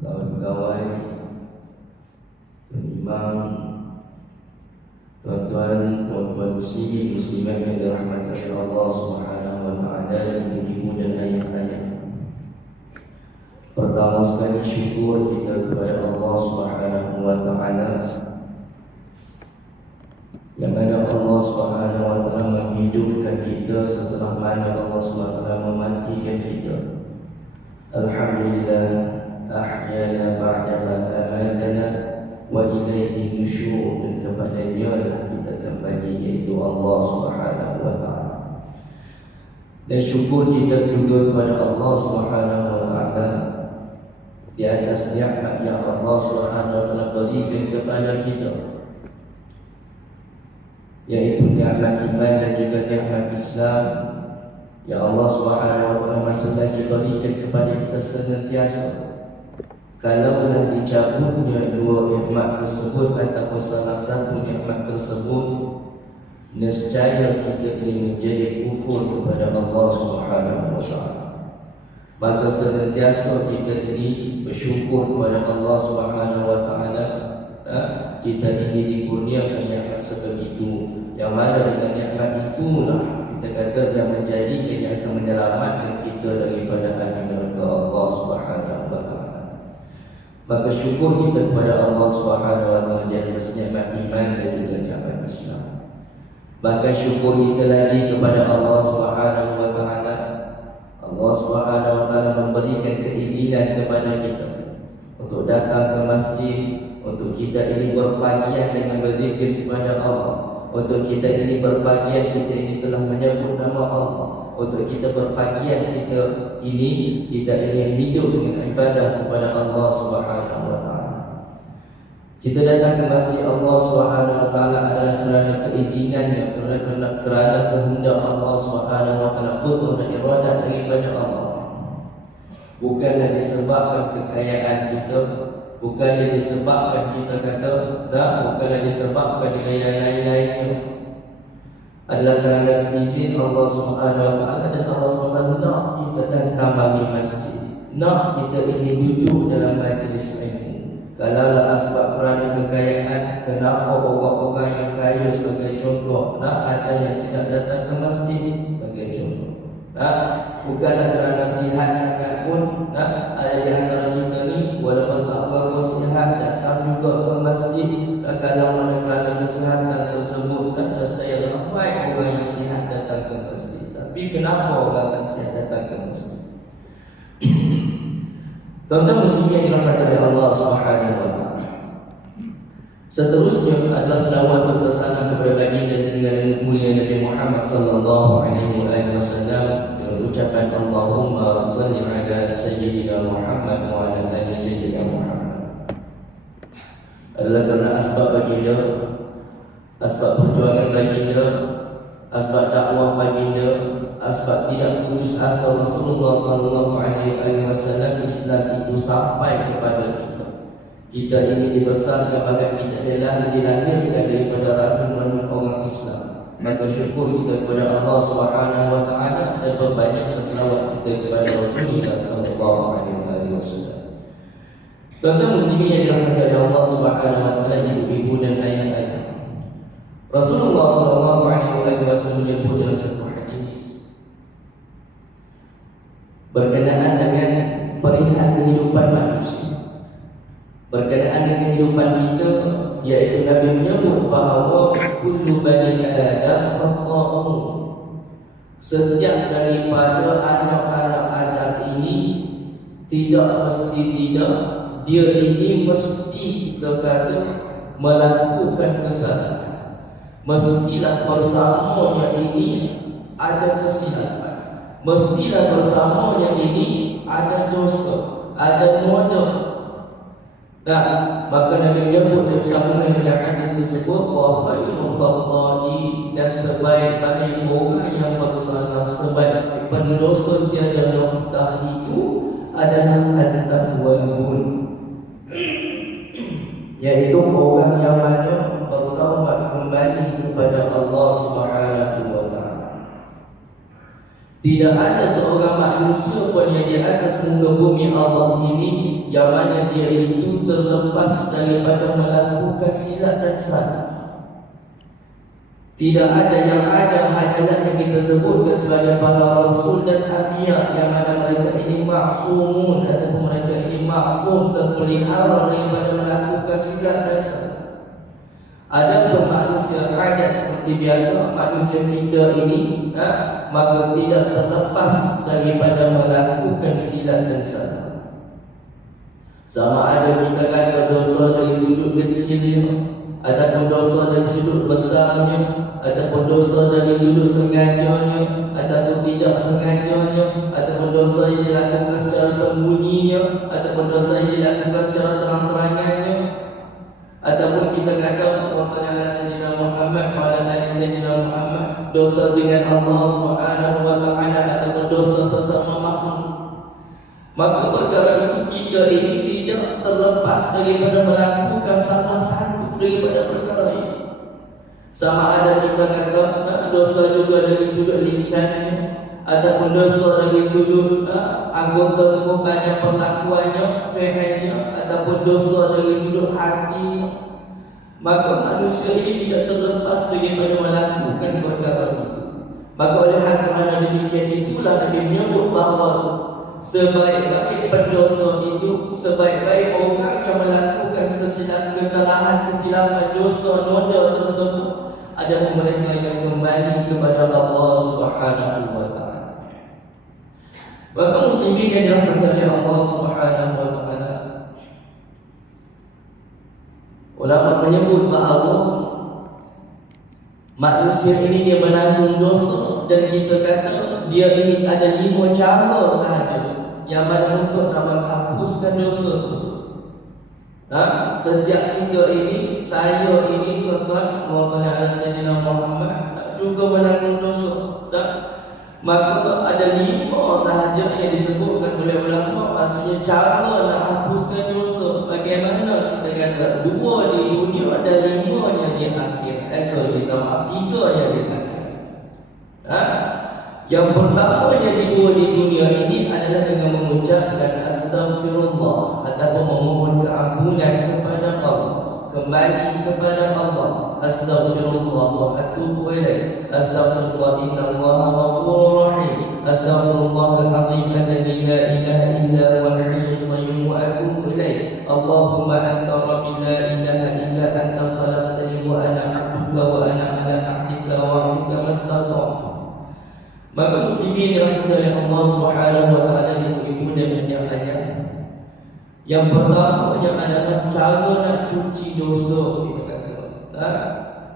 kawan-kawan, imam, tuan-tuan, puan-puan muslimin, muslimat yang dirahmati oleh Allah Subhanahu wa taala, ibu-ibu dan ayah-ayah. Pertama sekali syukur kita kepada Allah Subhanahu wa taala yang mana Allah Subhanahu wa taala menghidupkan kita setelah mana Allah Subhanahu wa taala mematikan kita. Alhamdulillah ahyana ba'dama amatana wa ilaihi nusyur, dan kepada Dia lah kita kembali, iaitu Allah Subhanahu wa taala. Dan syukur kita juga kepada Allah Subhanahu wa taala di atas nikmat yang Allah Subhanahu wa taala berikan kepada kita, yaitu nikmat iman dan juga nikmat Islam yang Allah Subhanahu wa taala masih lagi berikan kepada kita senantiasa. Kalaulah dicabutnya dua nikmat tersebut ataupun salah satu nikmat tersebut, nescaya kita ini menjadi kufur kepada Allah Subhanahu wa taala. Maka senantiasa kita ini bersyukur kepada Allah Subhanahu wa taala. Kita ini dikurniakan nikmat sebegitu, yang mana dengan nikmat itulah kita kata yang menjadikan, yang akan menyelamatkan kita daripada api neraka Allah Subhanahu wa taala. Maka syukur kita kepada Allah Subhanahu wa taala di atas nikmat iman dan juga nikmat Islam. Bahkan syukur kita lagi kepada Allah Subhanahu wa taala. Allah Subhanahu wa taala memberikan keizinan kepada kita untuk datang ke masjid, untuk kita ini berpakaian dengan berzikir kepada Allah, untuk kita ini berpakaian, kita ini telah menyebut nama Allah, untuk kita berpakaian, kita ini hidup dengan ibadah kepada Allah Subhanahu wa taala. Kita datang ke masjid Allah Subhanahu wa taala adalah kerana keizinannya, kerana kehendak Allah Subhanahu wa taala, qudrah dan iradah daripada Allah. Bukanlah disebabkan kekayaan kita, bukanlah disebabkan kita kata bukanlah disebabkan dengan yang lain-lainnya. Adalah kerana izin Allah Subhanahu wa taala, dan Allah Subhanahu nak kita datang bagi masjid, nak kita ini duduk dalam majlis ilmu. Kalaulah asbab kerana kekayaan, kenapa orang-orang yang kaya sebagai contoh ada yang tidak datang ke masjid sebagai contoh. Bukanlah kerana sihat sangat pun ada di antara kita ni walaupun tak berapa sihat datang juga ke masjid. Kalau mana kerana kesihatan tersebut, saya ramai orang yang sihat datang ke masjid. Tapi kenapa orang tak sihat datang ke masjid? Tuan-tuan muslimin yang dirahmati oleh Allah Subhanahu wa taala. Seterusnya adalah selawat serta salam kepada baginda junjungan mulia Nabi Muhammad sallallahu alaihi wasallam dengan ucapan Allahumma shalli ala sayyidina Muhammad wa ala ali sayyidina Muhammad. Adalah kerana asbab baginda, asbab perjuangan baginda, asbab dakwah baginda, asbab tidak putus asa Rasulullah sallallahu alaihi wasallam, Islam itu sampai kepada kita. Kita ini dibesarkan, bahkan kita adalah dilahirkan daripada rahim orang Islam. Maka syukur kita kepada Allah Subhanahu wa taala dan perbanyak selawat kita kepada Rasulullah sallallahu alaihi wasallam. Tuan-tuan muslimin yang dirahmati oleh Allah Subhanahu wa taala, ibu-ibu dan ayah-ayah. Rasulullah sallallahu alaihi wasallam menyebut dalam satu hadis berkenaan dengan perihal kehidupan manusia, berkenaan dengan kehidupan kita, yaitu Nabi menyebut bahawa kullu bani Adam khata'un. Setiap daripada anak-anak Adam ini tidak mesti tidak, dia ini mesti kita kata melakukan kesalahan. Mestilah bersamanya ini ada kesilapan, mestilah bersamanya ini ada dosa, ada noda. Maka Nabi menyebut dalam sambungan dengan hadis tersebut, wa khairul fadli, dan sebaik-baik orang yang bersalah, sebaik pendosa tiada noktah itu adalah at-tawwabun, yaitu orang yang mana bertaubat kembali kepada Allah Subhanahu wa taala. Tidak ada seorang manusia pun yang di atas muka bumi Allah ini yang mana dia itu terlepas daripada melakukan silap dan salah. Tidak ada yang ada hanyalah yang kita sebutkan sebagai para rasul dan anbiya yang mana mereka ini maksumun ataupun mereka ini maksum terpelihara daripada melakukan silap dan salah. Ada pun manusia adat seperti biasa manusia kita ini, maka tidak terlepas daripada melakukan silap dan salah. Sama ada kita kata dosa dari sudut kecilnya, ataupun dosa dari sudut besarnya, ataupun dosa dari sudut sengajanya, ataupun tidak sengajanya, ataupun dosa yang dilakukan secara sembunyinya, ataupun dosa yang dilakukan secara terang-terangannya, ataupun kita kata Rasulullah Sayyidina Muhammad pada Nabi Sayyidina Muhammad dosa dengan Allah Subhanahu wa taala ataupun dosa sesama makhluk. Maka perkara itu kita ini tidak terlepas daripada melakukan salah satu daripada perkara ini. Sama ada kita kata dosa juga dari sudut lisannya, ataupun dosa dari sudut anggota tubuh banyak perlakuannya, fi'ilnya, ataupun dosa dari sudut hati. Maka manusia ini tidak terlepas daripada melakukan perkara itu. Maka oleh kerana demikian itulah Nabi menyebut bahawa sebaik-baik pendosa itu, sebaik-baik orang yang melakukan kesilapan dosa noda tersebut adalah mereka yang kembali kepada Allah Subhanahu wa taala. Maka muslimin yang dirahmati Allah Subhanahu wa taala, ulama menyebut bahawa manusia ini dia menanggung dosa, dan kita kata dia ini ada 5 cara sahaja yang mana untuk nak menghapuskan dosa tersebut. Sejak kita ini, saya ini tuan-tuan Rasulullah Sayyidina Muhammad juga menanggung dosa. Maka ada 5 sahaja yang disebutkan oleh ulama, maksudnya cara nak hapuskan dosa. Bagaimana kita kata 2 di dunia dan 5-nya di akhirat. 3-nya di akhirat. Yang pertamanya di dunia ini adalah dengan mengucapkan astagfirullah ataupun memohon keampunan kepada Allah, kembali kepada Allah. Astaghfirullah wa atubu ilaih. Astaghfirullah innallaha ghafurur rahim. Astaghfirullahal azim alladzi la ilaha illa huwal hayyul qayyum wa atubu ilaih. Allahumma anta rabbi la ilaha illa anta khalaqtani wa ana 'abduka wa ana 'ala ahdika wa 'ahdika mastata'tu. Maka muslimin yang dirahmati Allah Subhanahu wa taala, ibu dan yang ayah, yang pertama yang adalah cara nak cuci dosa. Kita kata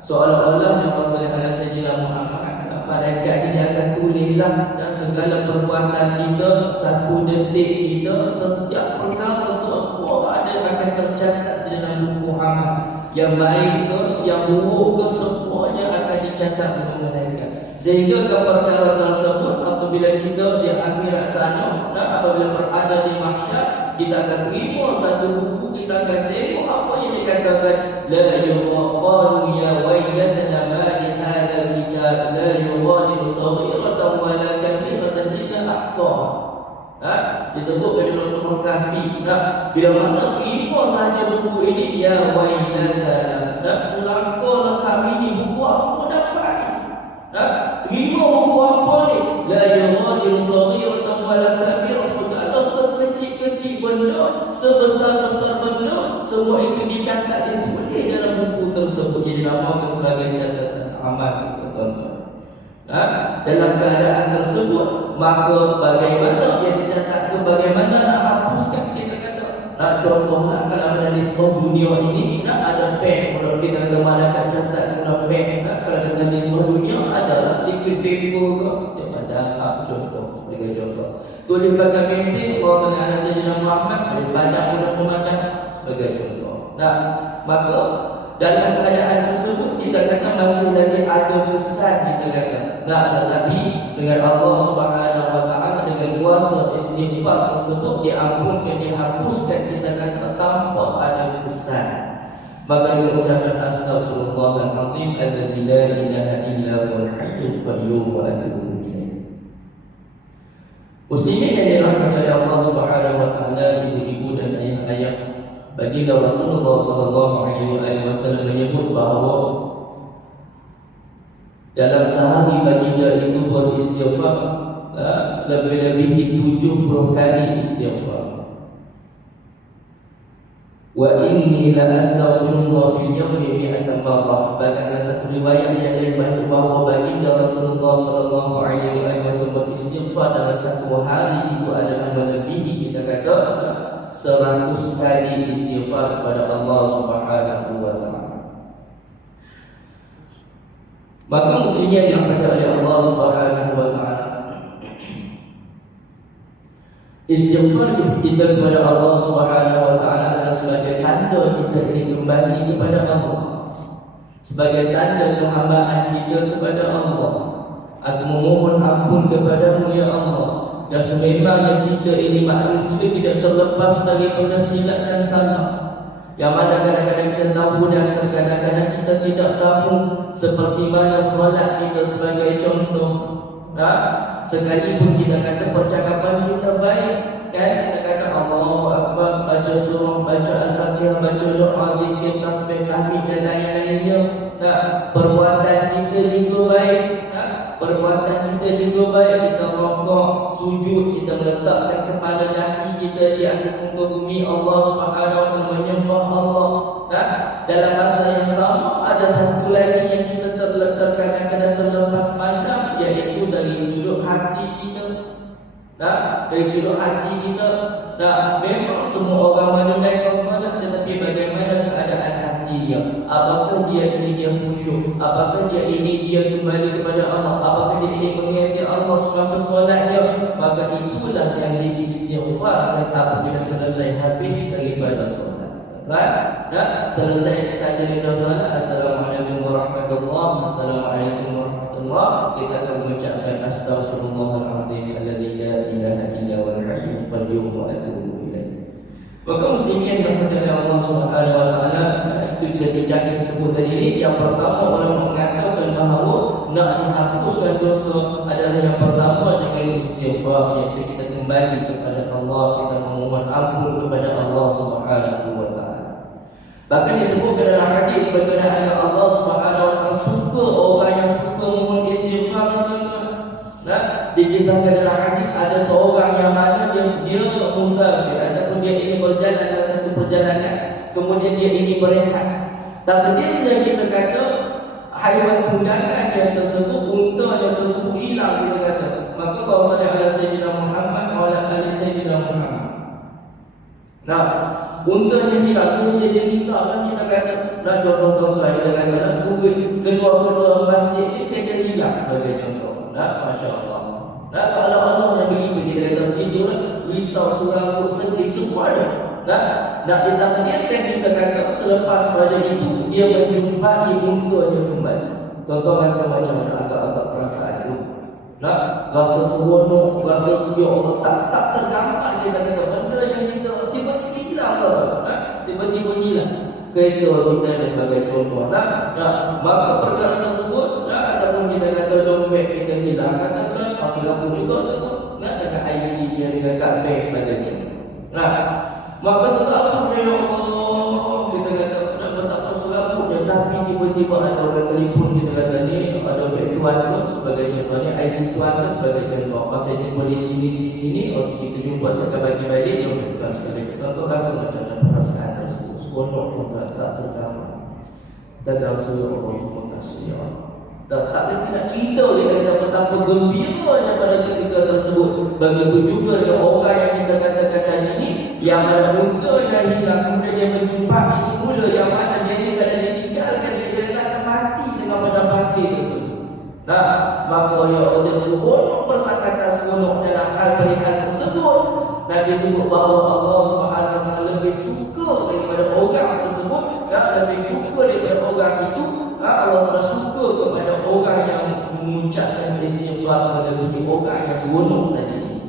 seolah-olah yang Rasulullah Sayyidina Muhammad, malaikat ini akan tulislah dan segala perbuatan kita, 1 detik kita, setiap perkara semua ada akan tercatat di dalam buku amal. Yang baik ke, yang buruk ke, semuanya akan dicatat oleh malaikat. Sehingga perkara tersebut apabila kita di akhirat sana, apabila berada di mahsyar, kita akan terima satu buku, kita akan tengok apa yang dikatakan, la yuqalu ya waylatana ma li hadzal kitab la yughadiru saghiratan wa la kabiratan illa ahsaha. Disebutkan dalam surah Kahfi, bila mana terima sahaja buku ini, ya waylatana, celakalah kami ni, buku apa dapat? Terima buku apa ni? La yughadiru saghiratan wa la kabiratan, segala sekecil-kecil benda, sebesar-besar benda, semua itu dicatat, ditulis dalam buku tersebut, jadi namakan sebagai catatan amal. Dalam keadaan tersebut, maka bagaimana yang dicatat itu, bagaimana nak hapuskan, kita kata. Contohlah kalau ada di seluruh dunia ini, ada pen, kalau kita kata malaikat catat guna pen, kalau kita di seluruh dunia ada liquid paper ke, daripada contoh, sebagai contoh. Tulis pakai pensil, Rasulullah Sayyidina Muhammad boleh banyak guna pemadam, sebagai contoh. Maka dalam keadaan tersebut kita kata masih lagi ada kesan, kita kata. Tetapi dengan Allah Subhanahu wa taala, dengan kuasa istighfar tersebut diampunkan, dihapuskan, kita kata tanpa ada kesan. Maka dia ucapkan astaghfirullahal azim alladzi la ilaha illa huwal hayyul qayyum wa atubu ilaih. Muslimin yang dirahmati oleh Allah Subhanahu wa taala, ibu-ibu dan ayah-ayah, baginda Rasulullah sallallahu alaihi wasallam menyebut bahawa dalam sehari baginda itu beristighfar lebih-lebih 70 kali istighfar. Wa inni la astaghfirullah fil yawmi mi'atan marrah. Bahkan satu riwayat yang lain bahawa baginda Rasulullah sallallahu alaihi wasallam beristighfar dalam satu hari itu adalah melebihi, kita kata, 100 kali istighfar kepada Allah Subhanahu wa taala. Maka muslimin yang dirahmati oleh Allah Subhanahu wa taala, istighfar kita kepada Allah Subhanahu wa taala adalah sebagai tanda kita ini kembali kepada Allah, sebagai tanda kehambaan kita kepada Allah. Aku memohon ampun kepadamu ya Allah. Dan sememangnya kita ini manusia tidak terlepas daripada silap dan salah, yang mana kadang-kadang kita tahu dan kadang-kadang kita tidak tahu. Seperti mana solat kita sebagai contoh, sekalipun kita kata percakapan kita baik, kan, kita kata Allahu Akbar, baca surah, baca Al-Fatihah, baca doa, zikir, tasbih, tahmid dan lain-lainnya. Perbuatan kita juga baik, perbuatan kita juga baik. Kita rukuk, sujud, kita meletakkan kepala dahi kita di atas muka bumi Allah Subhanahu wa taala, menyembah Allah. Dalam masa yang sama ada satu lagi yang kita kadang-kadang terlepas pandang, iaitu dari sudut hati kita. Dari sudut hati kita, memang semua orang menunaikan solat, tetapi bagaimana keadaan hati dia? Apakah dia ini khusyuk? Apakah dia ini kembali kepada Allah? Apakah dia ini mengingat Allah semasa solatnya? Maka itulah yang diistighfarkan apabila selesai habis daripada solat. Selesai saja di solat, assalamualaikum warahmatullahi wabarakatuh, assalamualaikum warahmatullahi wabarakatuh, kita akan mengucapkan astaghfirullahaladzim alladzi la ilaha illa huwal hayyul qayyum wa atubu ilaih. Maka muslimin yang berkata Allah Subhanahu wa taala, itu tidak dicatat sebut tadi ini. Yang pertama, orang mengatakan bahawa nak dihapuskan dosa adalah yang pertama dengan istighfar, iaitu kita kembali kepada Allah, kita memohon ampun kepada Allah Subhanahu wa taala. Bahkan disebutkan dalam hadis berkenaan Allah Subhanahu wa taala suka orang yang suka memohon istighfar. Dikisahkan dalam hadis ada seorang yang mana dia musafir ataupun dia ini berjalan dalam satu perjalanan, kemudian dia ini berehat. Takdirnya kita kata haiwan tunggangan yang tersebut, unta yang tersebut hilang, kita kata. Maka kalau sallallahu alaihi Sayyidina Muhammad wa ala ali Sayyidina Muhammad. Untanya hilang, dia jadi risau, kan kita kata. Contoh-contoh kita kata kedua-kedua masjid ini kita hilang sebagai contoh. Masya Allah. Seolah-olah begitu, kita kata tidur, risau, surau, sedih, semua ada. Ditakdirkan kita kata selepas pada itu dia menjumpai untanya kembali. Contoh rasa macam mana, agak-agak perasaan itu. Rasa seronok, rasa sejuk Allah tak tergambar. Kita kata benda yang kita tiba-tiba hilang, tiba-tiba hilang. Itu kita sebagai contoh. Maka perkara tersebut, ataupun kita kata dompet kita hilang, katakan Singapura juga ataupun dengan IC dia dengan kad bank sebagainya. Maka selalu ya Allah, kita kata nak betapa selalu dia, tapi tiba-tiba ada orang telefon, kita kata ni ada bank tuan tu sebagai contohnya, IC tuan tu sebagai contoh. Pasal jumpa di sini, kita jumpa saya bagi balik dia bukan sebagai contoh. Rasa macam mana perasaan tersebut, seronok pun tak tergambar. Kita rasa Allah, terima kasih ya Allah. Tak nak cerita, kita kata betapa gembiranya pada ketika tersebut. Begitu juga dengan orang yang kita katakan tadi ini, yang mana untanya hilang, kemudian dia menjumpai semula yang mana dia ini kadang ditinggalkan, dia akan mati dengan padang pasir tersebut. Maka ya Allah, seronok persangkatan seronok dalam hal perihal tersebut. Nabi sebut bahawa Allah Subhanahu wa taala lebih suka daripada orang tersebut, lebih suka daripada orang itu. Allah Taala suka kepada orang yang mengucapkan istighfar melebihi orang yang seronok tadi.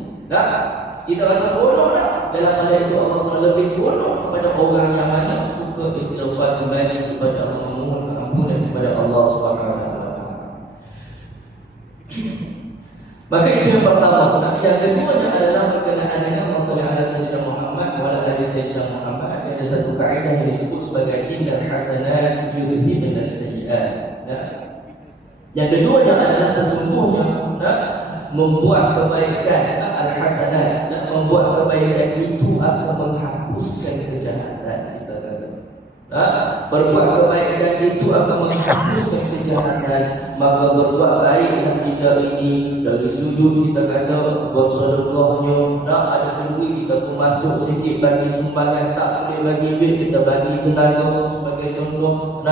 Kita rasa seronok dalam hal itu Allah Taala lebih seronok kepada orang yang mana suka istighfar kembali kepada Allah, memohon ampunan kepada Allah Subhanahu wa taala. Maka itu yang pertama. Nah, yang keduanya adalah berkenaan dengan masalah ala Sayyidina Muhammad wa ala ali Sayyidina Muhammad. Ada satu kaidah yang disebut sebagai innal hasanat yudhibun as-sayyi'at. Nah, yang keduanya adalah sesungguhnya membuat kebaikan, al-hasanat, membuat kebaikan itu akan menghapuskan kejahatan. Kita kata, berbuat kebaikan itu akan menghapuskan kejahatan. Maka berbuat baiklah kita ini. Dari sudut kita kata bersedekahnya, ada duit kita pun masuk sikit bagi sumbangan, tak boleh bagi duit kita bagi tenaga sebagai contoh.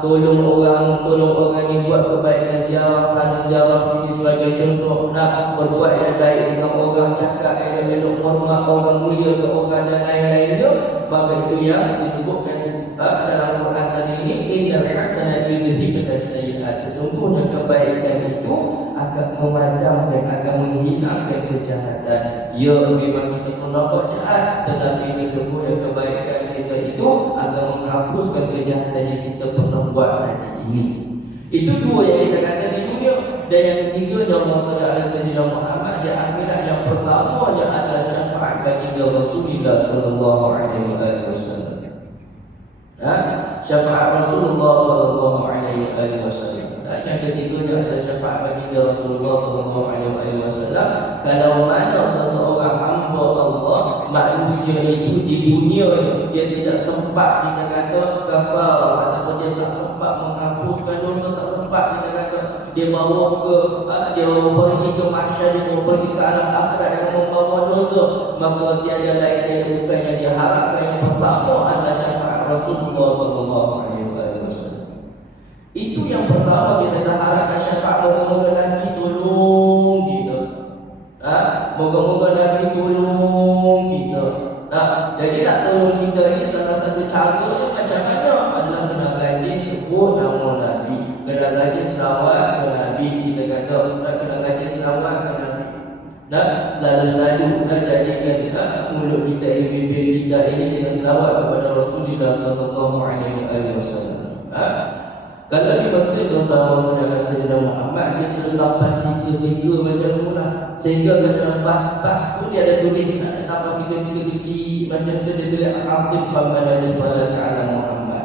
Tolong orang ni buat kebaikan, ziarah sana ziarah sini sebagai contoh. Berbuat yang baik dengan orang, cakap yang elok, hormat orang, mulia ke orang dan lain-lainnya. Maka itu yang disebutkan dalam Quran tadi ini, innal hasanati yudhibun as-sayyi'at. Sesungguhnya kebaikan itu akan memadamkan, akan menghilangkan kejahatan. Ya, memang kita pun nampak jahat, tetapi sesungguhnya kebaikan kita itu akan menghapuskan kejahatan yang kita pernah buat hari ini. Itu dua yang kita kata di dunia. Dan yang ketiga, Allah Sayyidina Muhammad di akhirat. Yang pertamanya adalah syafaat bagi Rasulullah sallallahu alaihi wasallam. Syafaat Rasulullah sallallahu alaihi wasallam. Dan yang ketiganya adalah syafaat bagi Rasulullah sallallahu alaihi wasallam. Kalau mana seseorang hamba Allah, manusia itu di dunia dia tidak sempat kita kata kafar, ataupun dia tak sempat menghapuskan dosa, tak sempat kita kata dia bawa ke dia pergi ke mahsyar, dia pergi ke alam akhirat dengan membawa dosa, maka tiada lain yang bukan yang dia harapkan. Yang pertama adalah syafaat Rasulullah sallallahu alaihi wasallam. Itu yang pertama kita dah harapkan syafaat. Moga-moga Nabi tolong kita. Moga-moga Nabi tolong kita. Jadi nak tolong kita ini salah satu caranya macam mana? Adalah kena rajin sebut nama Nabi, kena rajin selawat ke Nabi. Kita kata kena rajin selawat ke Nabi. Selalu-selalu jadikan mulut kita ini, bibir kita ini dengan selawat kepada Rasulullah sallallahu alaihi wasallam. Kalau di Mesir tuan-tuan Sayyidina Muhammad, dia selalu lepas stiker-stiker macam tu lah. Sehingga kalau lepas tu dia ada tulis, nak lepas stiker-stiker kecil macam tu, dia tulis Atif Famana Sallallahu Alaihi Muhammad.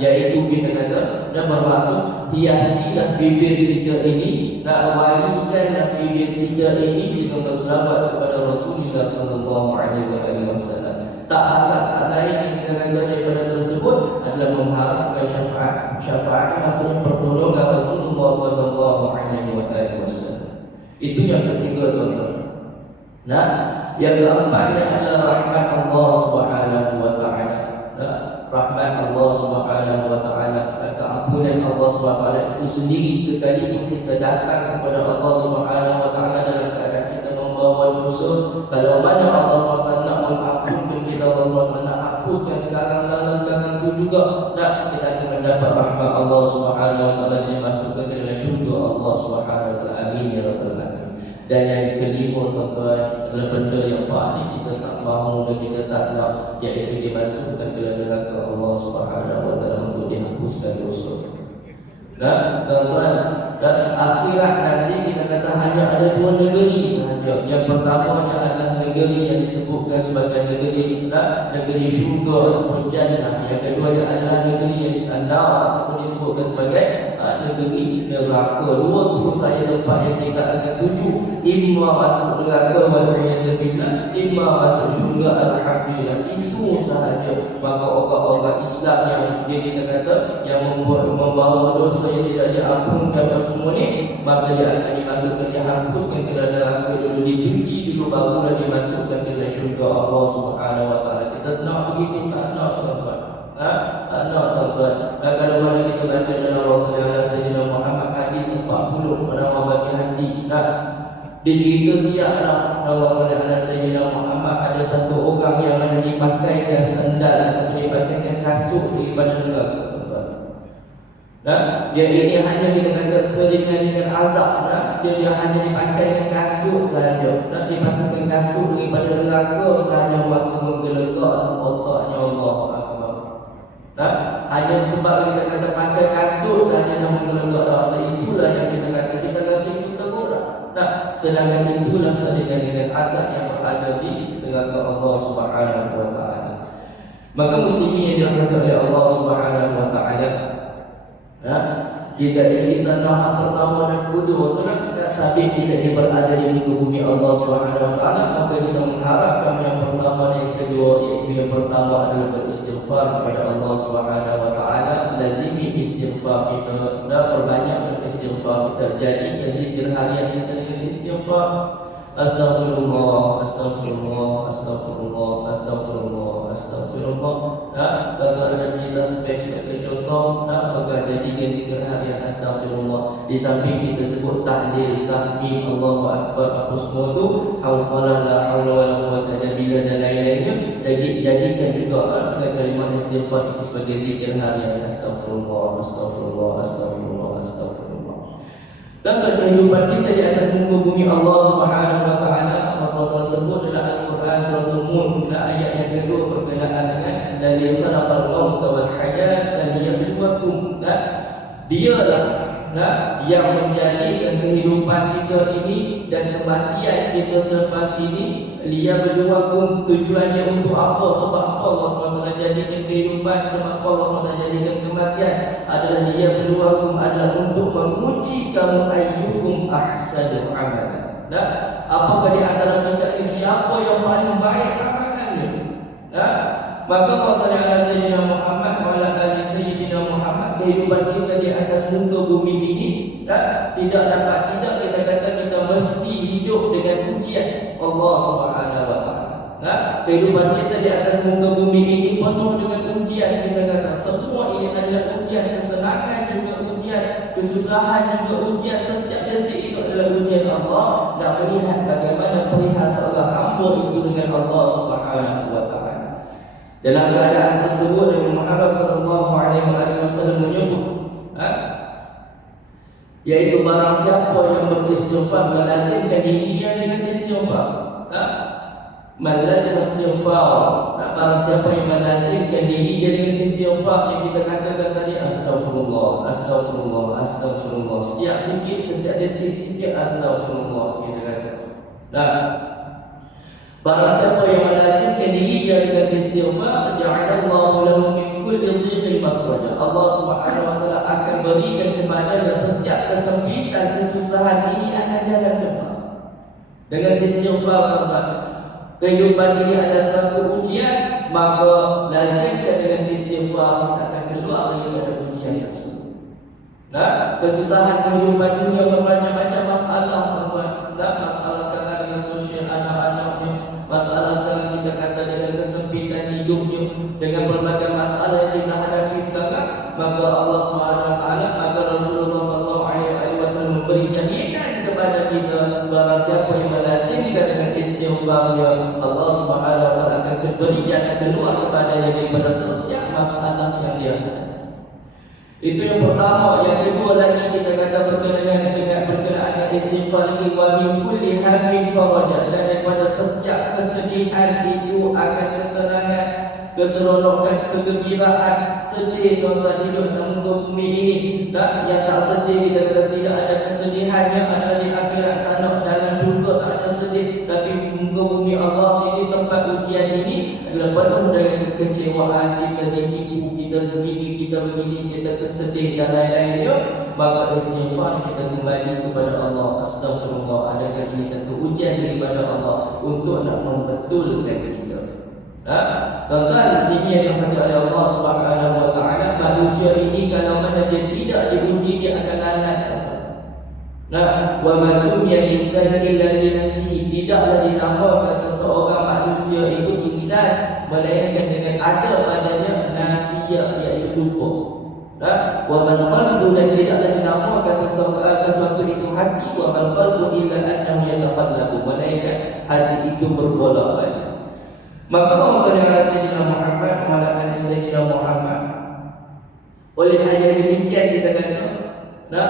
Iaitu kita kata, dan bermaksud hiasilah bibir kita ini, nak walikanlah bibir kita ini dengan berselawat kepada Rasulullah sallallahu alaihi wasallam. Tak ada lain yang kita kata daripada tersebut adalah mengharapkan syafaat. Syafaat maksudnya pertolongan Rasulullah sallallahu alaihi wasallam. Itu yang ketiga, tuan-tuan. Yang keempatnya adalah rahmat Allah Subhanahu wa taala. Rahmat Allah Subhanahu wa taala, keampunan Allah Subhanahu wa taala itu sendiri sekali kita datang kepada Allah Subhanahu wa taala dalam keadaan kita membawa dosa. Kalau mana Allah Subhanahu wa taala nak mengampunkan kita, Allah Subhanahu wa taala nak hapuskan sekarang tu juga, kita akan mendapat rahmat Allah Subhanahu wa taala, dia masuk ke dalam syurga Allah Subhanahu wa taala. Amin ya rabbal alamin. Dan yang kelima, tuan-tuan, adalah benda yang paling kita tak mahu dan kita tak nak, iaitu dimasukkan ke dalam neraka Allah Subhanahu wa taala untuk dihapuskan dosa. Tuan-tuan, dan akhirat nanti kita kata hanya ada dua negeri sahaja. Yang pertamanya adalah negeri yang disebutkan sebagai negeri syurga ataupun jannah. Yang keduanya adalah negeri yang an-nar ataupun disebutkan sebagai negeri neraka. Dua tu saya tempat yang kita akan tuju. Imma masuk neraka wal'iyadzubillah, imma masuk syurga, alhamdulillah. Itu sahaja. Maka orang-orang Islam yang dia kita kata yang membawa dosa yang tidak diampunkan dan semua ni, maka dia akan dimasukkan, dihapuskan ke dalam neraka dulu, dicuci dulu, barulah dimasukkan ke dalam syurga Allah Subhanahu wa taala. Kita nak begitu? Tak nak, tuan-tuan. Tak nak, tuan-tuan. Dan kalau mana kita baca dalam Rasulullah Sayyidina Muhammad hadis 40 penawar bagi hati. Dicerita siaplah Rasulullah Sayyidina Muhammad ada satu orang yang mana dipakaikan sandal atau dipakaikan kasut daripada neraka. Dia ini hanya dikatakan seringan dengan azab. Dia hanya dipakaikan kasut sahaja. Dipakaikan kasut daripada neraka sahaja, maka menggelegak otaknya Allah Akbar. Hanya sebab kita kata pakai kasut sahaja dan menggelegak otak, itulah yang kita kata kita rasa itu tergurau. sedangkan itulah sedangkan dengan azab yang berada di neraka Allah Subhanahu wa taala. Maka muslimin yang dirahmati oleh Allah Subhanahu wa taala, kita nak pertama dan kedua kerana sabit kita ini berada di muka bumi Allah Subhanahu wa taala, maka kita mengharapkan yang pertama dan yang kedua, iaitu yang pertama adalah beristighfar kepada Allah Subhanahu wa taala. Lazimi istighfar kita, dan perbanyak istighfar kita. Jadi zikir harian kita dengan istighfar. Astaghfirullah, astaghfirullah, astaghfirullah, astaghfirullah, astaghfirullah. Kalau ada kita sebagai contoh, maka jadikan zikir harian astaghfirullah. Di samping kita sebut tahlil, tahmid, Allahu akbar, apa semua tu, haula la haula wala quwwata illa billah dan lain-lainnya. Jadikan juga kalimat istighfar itu sebagai zikir harian astaghfirullah, astaghfirullah, astaghfirullah, astaghfirullah. Dan kehidupan kita di atas muka bumi Allah Subhanahu wa taala, Rasulullah sebut dalam Al-Quran surah Al-Mulk ayat yang kedua berkenaan dengan alladzi khalaqal mauta wal hayata liyabluwakum. Dialah yang menjadikan kehidupan kita ini dan kematian kita selepas ini. Liyabluwakum, tujuannya untuk apa? Sebab apa Allah SWT jadikan kehidupan? Sebab apa Allah SWT jadikan kematian? Adalah liyabluwakum, adalah untuk menguji kamu ayyukum ahsanu amalan. Apakah di antara kita ini siapa yang paling baik amalannya? Maka Rasulullah Sayyidina Muhammad wa ala ali Sayyidina Muhammad, kehidupan kita di atas muka bumi ini tidak dapat kita kata kita mesti hidup dengan ujian Allah Subhanahu wa taala. Kehidupan kita di atas muka bumi ini penuh dengan ujian. Kita kata semua ini adalah ujian, kesenangan juga ujian, kesusahan juga ujian. Setiap detik itu adalah ujian Allah. Nak melihat bagaimana perihal seorang hamba itu dengan Allah Subhanahu wa taala. Dalam keadaan tersebut Nabi Muhammad sallallahu alaihi wasallam menyebut, yaitu barang siapa yang beristighfar, melazimkan dirinya dengan istighfar. Melazim istighfar. Barang siapa yang melazimkan dirinya dengan istighfar, yang kita katakan tadi, astagfirullah, astagfirullah, astagfirullah. Setiap sikit, setiap detik sikit astagfirullah, kita kata. Barang siapa yang melazimkan dirinya dengan istighfar, ja'alallahu lahu min kulli dhiqin makhraja. Allah Subhanahu wa taala akan berikan kepadanya setiap kesempitan, kesusahan ini akan jalan keluar. Dengan istighfar, kehidupan ini ada satu ujian, maka lazimkan dengan istighfar kita akan keluar daripada ujian tersebut. Kesusahan kehidupan dunia bermacam-macam masalah, masalah sekarang dengan sosial anak-anaknya, masalah sekarang kita kata dengan kesempitan hidupnya, dengan berbagai masalah yang kita hadapi sekarang. Maka Allah Subhanahu wa taala, maka Rasulullah sallallahu alaihi wasallam memberi jaminan kepada kita, barang siapa yang melazimkan dengan istighfarnya, Allah Subhanahu wa taala akan beri jalan keluar kepadanya daripada setiap masalah yang dia hadapi. Itu yang pertama. Yang kedua lagi kita kata berkenaan dengan istighfar ini, wa min kulli hammin faraja, dan daripada setiap kesedihan itu akan ketenangan, keseronokan, kegembiraan. Sedih tuan-tuan hidup atas muka bumi ini, yang tak sedih kita kata tidak ada kesedihannya adalah di akhirat sana, dalam syurga tak ada sedih. Tapi muka bumi Allah sini, tempat ujian ini adalah penuh dengan kekecewaan, kita ditipu, kita begini, kita begini, kita kesedih dan lain-lainnya. Maka istighfar kita kembali kepada Allah. Astagfirullah, adakah ini satu ujian daripada Allah untuk nak membetulkan kita? Tuan-tuan muslimin yang dirahmati oleh Allah Subhanahu wa taala, manusia ini kalau mana dia tidak diuji, dia akan lalat. Wa masumya insan illa li nafsihi, tidaklah dinamakan seseorang manusia itu insan melainkan dengan ada padanya nasiyah, iaitu lupa. Wa man qalbu, dan tidaklah dinamakan sesuatu itu hati. Wa man qalbu illa annahu yataqallabu, melainkan hati itu berbolak-balik. Maka Rasulullah Sayyidina Muhammad wa ala ali Sayyidina Muhammad, oleh ayat demikian kita kata,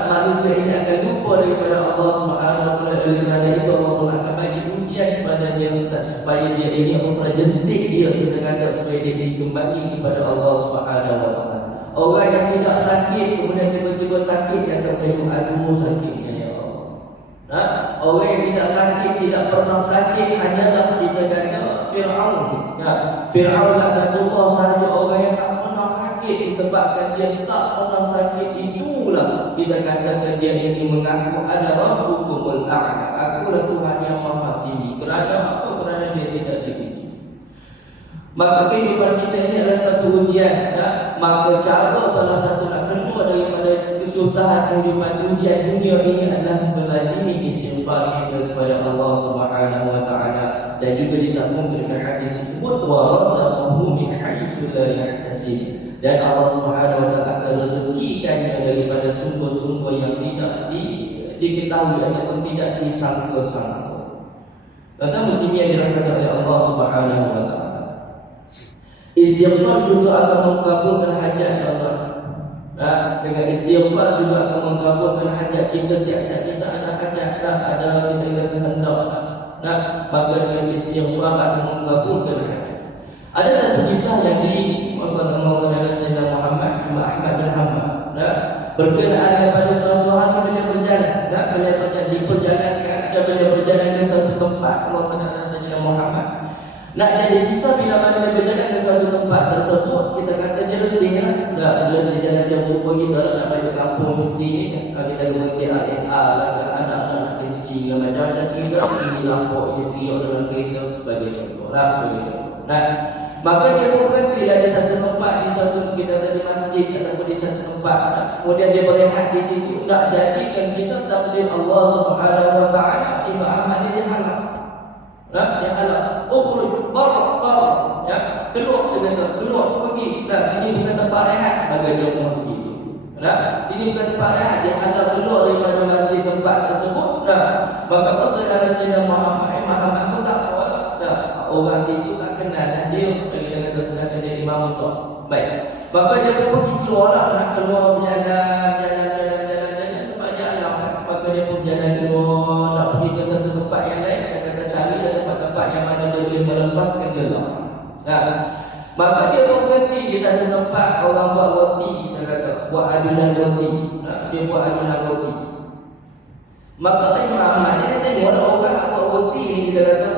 manusia ini akan lupa daripada Allah Subhanahu wa taala. Oleh kerana itu Allah SWT akan bagi ujian kepada dia, supaya dia ini Allah SWT jentik dia, kita kata, supaya dia ini kembali kepada Allah Subhanahu wa taala. Orang yang tidak sakit kemudian tiba-tiba sakit, dia akan tengok, aduh sakitnya ya Allah. orang yang tidak sakit, tidak pernah sakit hanyalah kita kata Fir'aun. Fir'aun laknatullah sahaja orang yang tak pernah sakit disebabkan dia tak pernah sakit, itulah kita katakan dia ini mengaku ada Rabbukumul A'la, akulah Tuhan yang maha tinggi. Kerana apa? Kerana dia tidak dipuji. Maka kehidupan kita ini adalah satu ujian. Maka cara salah satu nak keluar daripada kesusahan kehidupan ujian dunia ini adalah melazimi istighfar kita kepada Allah Subhanahu wa taala, dan juga disambung dengan hadis tersebut wa razaqahu min haitsu la yahtasib, dan Allah Subhanahu wa taala akan rezekikannya daripada sumber-sumber yang tidak diketahui ataupun tidak disangka-sangka. Tuan-tuan muslimin yang dirahmati oleh Allah Subhanahu wa taala, istighfar juga akan mengabulkan hajat Allah. Dengan istighfar juga akan mengabulkan hajat kita. Tiap-tiap kita ada hajat, ada kita kehendak. Maka dengan istighfar akan mengabulkan hajat. Ada satu kisah yang di Saudara Sayyidina Muhammad bin Ahmad bin Hanbal. Berkenaan kepada suatu hari beliau berjalan. Beliau diperjalankan dan beliau berjalan ke satu tempat. Saudara Sayyidina Muhammad nak jadi kisah bila mana dia berjalan ke satu tempat tersebut, kita kata dia letih lah. Dia jalan jauh supaya kita nak balik kampung cuti ni. Kita berhenti RNA lah, anak-anak kecil macam-macam cerita. Ini lampau, ini teriak dalam kereta sebagai contoh lah. Maka dia pun berhenti lah di satu tempat, di satu kita tadi masjid ataupun di satu tempat. Kemudian dia berehat di situ. Nak jadikan kisah takdir Allah Subhanahu wa taala, Imam Ahmad dia halal. Dia halal. Ukhruj barra, keluar, dia kata keluar, pergi. Sini bukan tempat rehat sebagai contoh begitu. Sini bukan tempat rehat, dia halal keluar daripada masjid tempat tersebut. Maka Rasulullah Muhammad pun tak tahu. Orang situ tak kenal dia. Dia kata sedangkan dia imam besar. Baik. Maka dia pun pergi keluar lah, nak keluar berjalan sebab dia alam. Maka dia pun berjalan keluar, nak pergi ke satu tempat yang lain. Dia kata cari tempat yang mana dia boleh melepaskan gelap. Maka dia pun berhenti di satu tempat orang buat roti. Kita kata buat adunan roti. Dia buat adunan roti. Maka Imam Ahmad dia tengok orang buat roti ni. Kita kata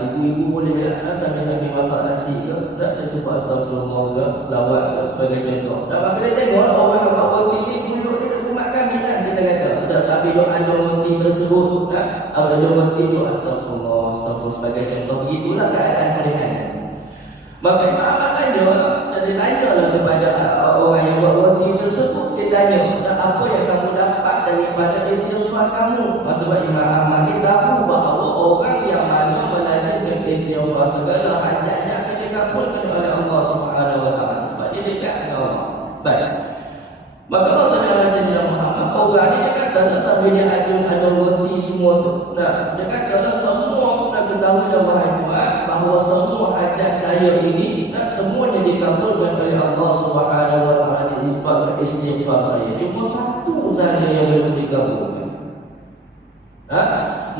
ibu-ibu boleh sambil-sambil masak nasi ke, dia sebut astagfirullah ke, selawat ke, sebagai contoh. Maka dia tengok orang buat roti ni duduk dia nak umat kami kan. Kita kata sambil doa roti tersebut, ada roti tu astagfirullah sebagai contoh. Begitulah keadaan hari-hari. Maka Imam Ahmad tanya, dan dia tanyalah kepada orang yang buat roti tersebut. Dia tanya, apa yang kamu dapat daripada istighfar kamu? Sebab Imam Ahmad dia tahu bahawa orang yang mana melazimkan istighfar segala hajatnya akan dikabulkan oleh Allah Subhanahu wa taala, sebab dia dekat dengan Allah. Baik. Maka Rasulullah Muhammad orang ni dia kata sambil dia ada roti semua tu. Dia kata semua nak ketahui dah wahai Tuhan bahawa semua hajat saya ini semuanya dikabulkan oleh Allah Subhanahu wa taala disebabkan istighfar saya. Cuma satu sahaja yang belum dikabulkan.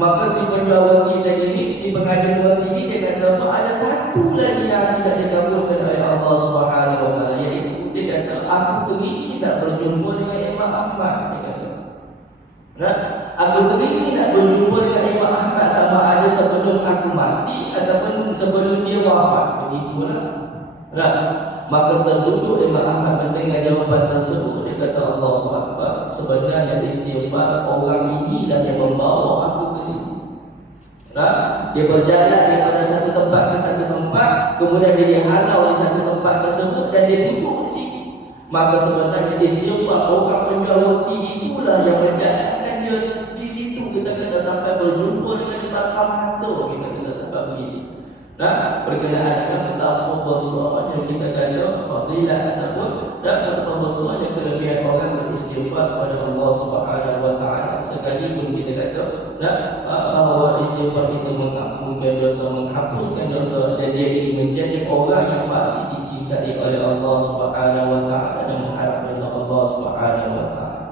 Maka si penjual roti tadi ni, si pengajar roti ni dia kata ada satu lagi yang tidak dikabulkan oleh Allah Subhanahu wa taala, iaitu dia kata aku teringin nak berjumpa dengan Imam Ahmad. Dia kata aku teringin nak berjumpa dengan Imam Ahmad sama ada sebelum aku mati ataupun sebelum dia wafat. Begitulah. Maka terduduk Imam Ahmad mendengar jawapan tersebut. Dia kata Allahu Akbar, sebenarnya istighfar orang inilah yang membawa aku ke situ. Dia berjalan daripada satu tempat ke satu tempat, kemudian dia dihalau di satu tempat tersebut dan dia duduk di situ. Maka sebenarnya istighfar orang penjual roti itulah yang menjalankan dia di situ. Kita kata sampai berjumpa dengan Imam Ahmad. Kita kata sebab begini. Berkenaan dengan betapa besarnya kita kata fadilah ataupun betapa besarnya kelebihan orang beristighfar kepada Allah Subhanahu wa taala. Sekalipun kita kata bahawa istighfar itu mengampunkan dosa, menghapuskan dosa, dan dia ini menjadi orang yang paling dicintai oleh Allah Subhanahu wa taala dan mengharapkan Allah Subhanahu wa taala.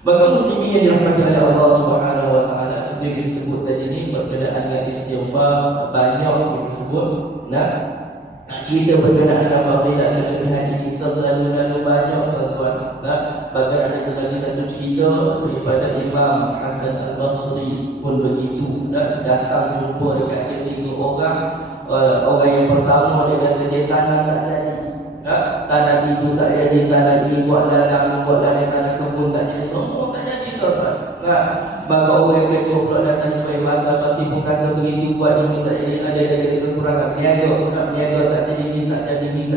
Maka muslimin yang dirahmati oleh Allah Subhanahu wa taala, dia disebut tadi ni berkenaan dengan istighfar banyak disebut. Nak cerita berkenaan dengan fadilat kelebihan ini terlalu banyak tuan-tuan. Bahkan ada satu cerita daripada Imam Hasan Al-Basri pun begitu. Datang jumpa dekat dia 3 orang. Orang yang pertama dia kata dia tanam tak jadi. Tanah itu tak jadi, tanah ini buat ladang, tanah kebun tak jadi, semua tak jadi tuan-tuan. Maka orang yang kedua pula datang kepada masa pasti pun kata begitu, buat ini tak jadi, ada kekurangan niaga tak jadi, ni tak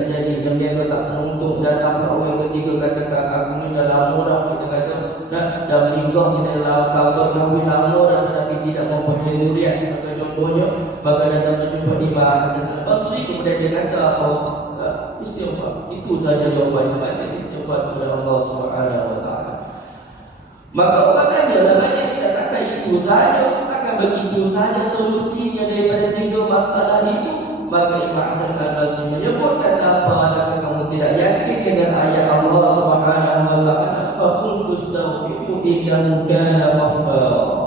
jadi, dan niaga tak menuntuk. Datang pula orang ketiga kata aku ni dah lama dah, kita kata dah menikah, kita dah kahwin lama dah, tetapi tidak mempunyai zuriat sebagai contohnya. Maka datang berjumpa Imam Hasan Al-Basri, kemudian dia kata istighfar. Itu saja jawapannya, banyak istighfar kepada Allah Subhanahu wa taala. Maka orang tanya, banyak kita takkan itu saja, takkan begitu saja solusinya daripada 3 masalah itu. Maka Imam Hasan Al-Basri menyebut, kata apa, adakah kamu tidak yakin dengan ayat Allah Subhanahu wa taala, fa qul tastaghfiru innahu kana ghaffara.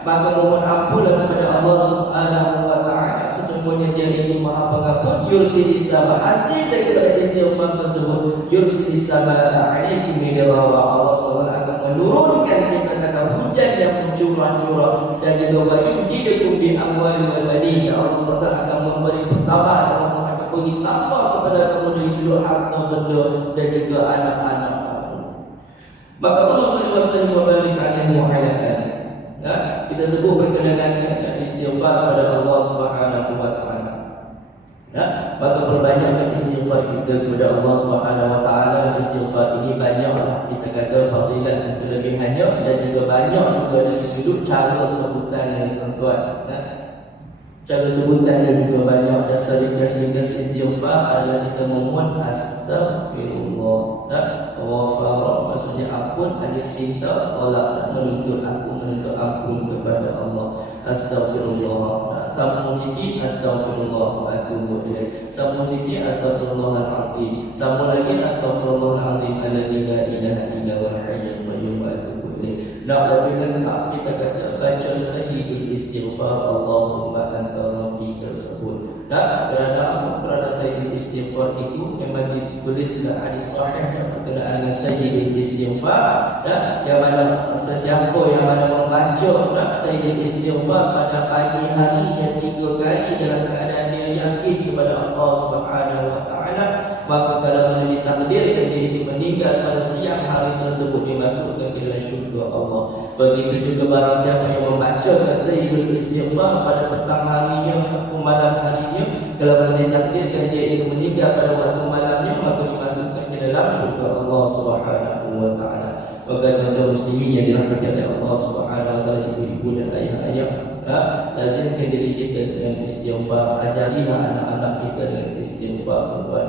Maka mohon ampunlah kepada Allah Subhanahu wa taala, sesungguhnya Dia itu Maha Pengampun. Yursilis sama, hasil daripada istighfar tersebut, yursilis sama alaikum midrara. Allah Subhanahu akan menurunkan kita kata hujan yang mencurah-curah, dan juga yumdidukum bi amwali wal banin. Allah Subhanahu akan memberi pertambahan, Allah Subhanahu akan beri tambah kepada kamu dari seluruh harta benda dan juga anak-anak kamu. Maka Allah Subhanahu wa taala kita sebut berkenaan istighfar kepada Allah Subhanahu wa taala. Maka perbanyakkan istighfar kita kepada Allah Subhanahu wa taala. Istighfar ini banyaklah kita kata fadilat dan kelebihannya, dan juga banyak juga dari sudut cara sebutannya tuan-tuan. Cara sebutannya juga banyak. Dasar istighfar adalah kita memohon astagfirullah. Ghafara maksudnya ampun, alif sinta, tolak menuntut ampun kepada Allah. Astagfirullah. Tamu sikit astagfirullah wa atubu ilaih. Sama sikit astagfirullahalazim. Sama lagi astagfirullahalazim alladzi la ilaha illa huwal hayyul qayyum wa atubu ilaih. Nak lebih lengkap kita kata baca sayyidul istighfar Allahumma anta rabbi tersebut. Kerana sayyidul istighfar itu memang ditulis dalam hadis sahih yang berkenaan dengan sayyidul istighfar. Yang mana sesiapa yang mana membaca sayyidul istighfar pada pagi harinya 3 kali dalam keadaan dia yakin kepada Allah Subhanahu wa taala, maka kalau mana ditakdirkan dia itu meninggal pada siang hari tersebut, dimasukkan ke dalam syurga Allah. Begitu juga barang siapa yang membaca sayyidul istighfar pada petang harinya atau malam harinya, kalau mana ditakdirkan dia itu meninggal pada waktu malamnya, maka dimasukkan ke dalam syurga Allah Subhanahu wa taala. Maka tuan-tuan muslimin yang dirahmati oleh Allah Subhanahu wa taala, ibu-ibu dan ayah-ayah, lazimkan diri kita dengan istighfar. Ajarilah anak-anak kita dengan istighfar tuan-tuan.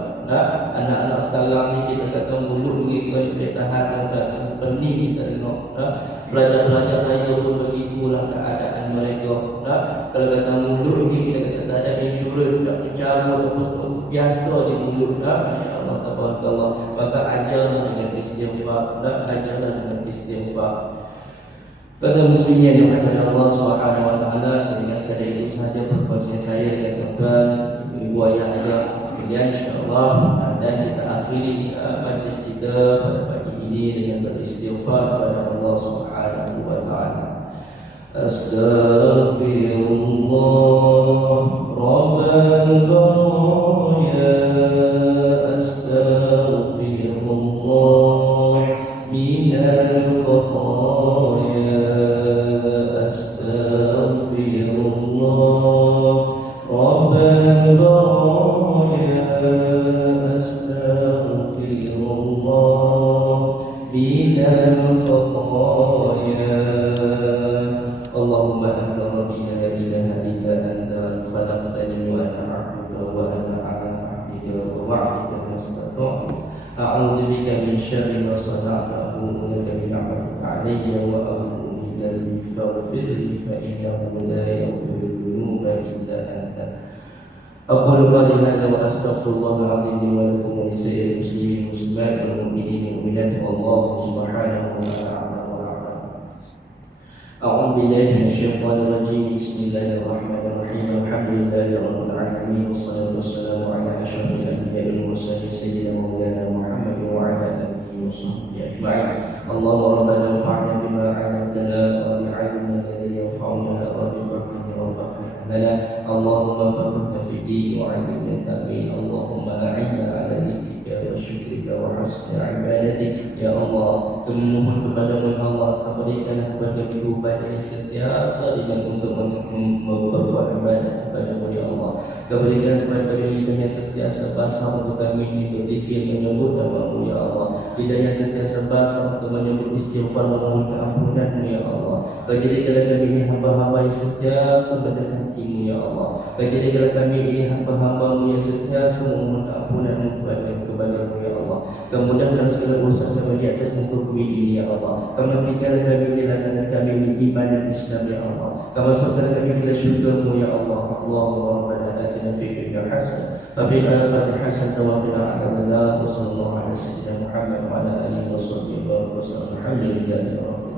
Anak-anak sekarang ni kita kata mulut begitu boleh tahan, pening kita tengok. Pelajar-pelajar saya pun begitulah keadaan mereka. Kalau kata mulut ni kita kata tak ada insurans, tak bercara, terus biasa di mulut. Masya-Allah, tabarakallah. Maka ajarlah dengan istighfar, ajarlah dengan istighfar. Kata muslimnya dengan Allah Subhanahu wa taala, sehingga sekadar itu sahaja perkongsian saya dengan tuan-tuan, ibu ayah sekalian, insyaallah. Dan kita akhiri majlis kita pada pagi ini dengan beristighfar kepada Allah Subhanahu wa taala. Astaghfirullah rabbal baraya, astaghfirullah minal khataya. Allahumma anta rabbi la ilaha illa anta khalaqtani wa ana 'abduka wa ana 'ala 'ahdika wa wa'dika mastata'tu. A'udzu bika min syarri ma sana'tu, a'udzu bika min 'amatika 'alayya wa a'udzu bika min faghfirli fa innahu la yaghfiru dhunuba illa anta. Aqulu qawli hadza wa astaghfirullahal 'azim li wa lakum wa lisa'iril muslimin muslimat wal mu'minin wal mu'minat wallahu subhanahu wa ta'ala. أعوذ بالله من الشيطان الرجيم. بسم الله الرحمن الرحيم. الحمد لله رب العالمين، والصلاة wassalamu ala asyrafil anbiya'i wal mursalin sayyidina maulana Muhammad wa ala alihi wa sahbihi ajma'in. Allahumma rabbana anfa'na bima 'allamtana wa bi'ilmina alladhi yanfa'una wa bi faqihina wa faqih lana. Allahumma faqihna fid din wa 'allimna ta'wil. Allahumma a'inna 'ala dhikrika wa syukrika wa husni ibadatik. Ya Allah, kami mohon kepadamu ya Allah, berikanlah kepada kami ubat yang sentiasa dengan untuk berbuat ibadat kepadamu ya Allah. Berikan kepada kami lidah yang sentiasa basah untuk kami ini berzikir menyebut namamu ya Allah. Lidah yang sentiasa basah untuk menyebut istighfar memohon keampunanmu ya Allah. Jadikanlah kami ini hamba-hamba yang sentiasa mendekatimu ya Allah. Jadikanlah kami ini hamba-hambamu yang sentiasa memohon keampunanmu kepadamu ya Allah. Kemudian segala urusan kami di atas muka bumi ini ya Allah. Matikanlah kami ini, lakukan kami ini iman dan Islam ya Allah. Masukkan kami ke syurga-Mu ya Allah. Allahumma rabbana atina fid dunya hasanah wa fil akhirati hasanah wa qina adzabannar. Wassallallahu ala sayyidina Muhammad wa ala alihi wa sahbihi wa sallam. Alhamdulillahi rabbil alamin.